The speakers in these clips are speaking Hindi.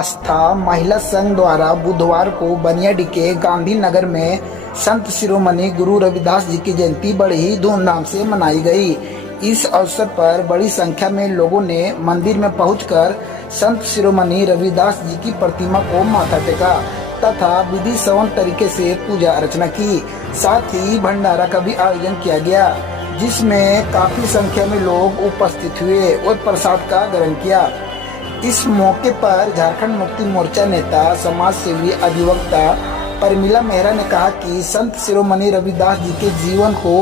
आस्था महिला संघ द्वारा बुधवार को बनियाडी के गांधीनगर में संत शिरोमणि गुरु रविदास जी की जयंती बड़ी ही धूमधाम से मनाई गई। इस अवसर पर बड़ी संख्या में लोगों ने मंदिर में पहुंचकर संत शिरोमणि रविदास जी की प्रतिमा को माथा टेका तथा विधि सवन तरीके से पूजा अर्चना की। साथ ही भंडारा का भी आयोजन किया गया, जिसमें काफी संख्या में लोग उपस्थित हुए और प्रसाद का ग्रहण किया। इस मौके पर झारखंड मुक्ति मोर्चा नेता समाज सेवी अधिवक्ता परमिला मेहरा ने कहा कि संत शिरोमणि रविदास जी के जीवन को,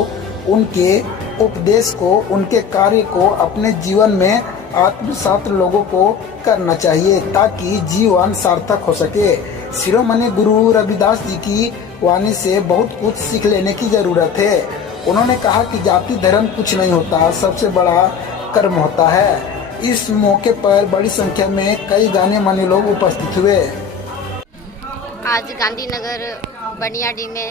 उनके उपदेश को, उनके कार्य को अपने जीवन में आत्मसात लोगों को करना चाहिए ताकि जीवन सार्थक हो सके। शिरोमणि गुरु रविदास जी की वाणी से बहुत कुछ सीख लेने की जरूरत है। उन्होंने कहा कि जाति धर्म कुछ नहीं होता, सबसे बड़ा कर्म होता है। इस मौके पर बड़ी संख्या में कई जाने माने लोग उपस्थित हुए। आज गांधीनगर बनियाडी में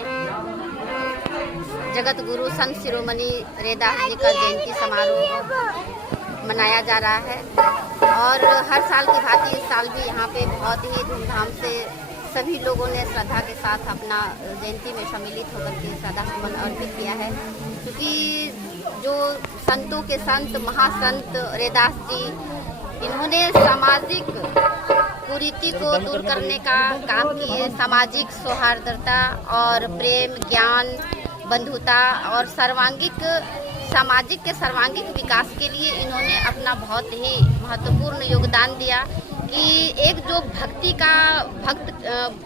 जगत गुरु संत शिरोमणि रविदास जी का जयंती समारोह मनाया जा रहा है और हर साल की भांति इस साल भी यहाँ पे बहुत ही धूमधाम से सभी लोगों ने श्रद्धा के साथ अपना जयंती में सम्मिलित होकर के श्रद्धा सुमन अर्पित किया है। क्योंकि जो संतों के संत महासंत रविदास जी, इन्होंने सामाजिक कुरीति को दूर करने का काम किए। सामाजिक सौहार्दता और प्रेम, ज्ञान, बंधुता और सामाजिक के सर्वांगीण विकास के लिए इन्होंने अपना बहुत ही महत्वपूर्ण योगदान दिया। कि एक जो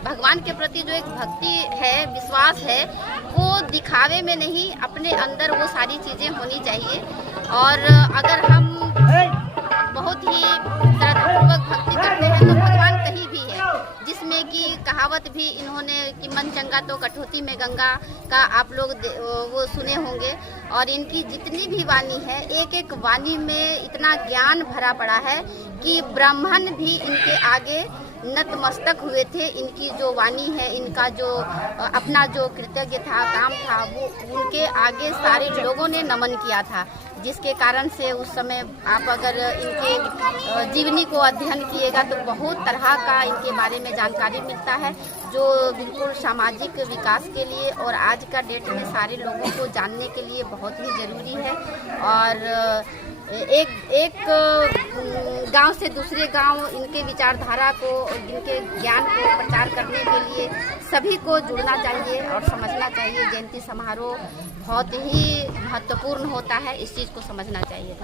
भगवान के प्रति जो एक भक्ति है, विश्वास है, वो दिखावे में नहीं, अपने अंदर वो सारी चीज़ें होनी चाहिए। और अगर हम बहुत ही श्रद्धापूर्वक भक्ति करते हैं तो भगवान कहीं भी है, जिसमें कि कहावत भी इन्होंने कि मन चंगा तो कठौती में गंगा का आप लोग वो सुने होंगे। और इनकी जितनी भी वाणी है, एक एक वाणी में इतना ज्ञान भरा पड़ा है कि ब्राह्मण भी इनके आगे नतमस्तक हुए थे। इनकी जो वाणी है, इनका जो अपना जो कृतज्ञ था, काम था, वो उनके आगे सारे लोगों ने नमन किया था। जिसके कारण से उस समय आप अगर इनके जीवनी को अध्ययन किएगा तो बहुत तरह का इनके बारे में जानकारी मिलता है, जो बिल्कुल सामाजिक विकास के लिए और आज का डेट में सारे लोगों को जानने के लिए बहुत ही ज़रूरी है। और एक गांव से दूसरे गांव इनके विचारधारा को, इनके ज्ञान को प्रचार करने के लिए सभी को जुड़ना चाहिए और समझना चाहिए। जयंती समारोह बहुत ही महत्वपूर्ण होता है, इस चीज़ को समझना चाहिए।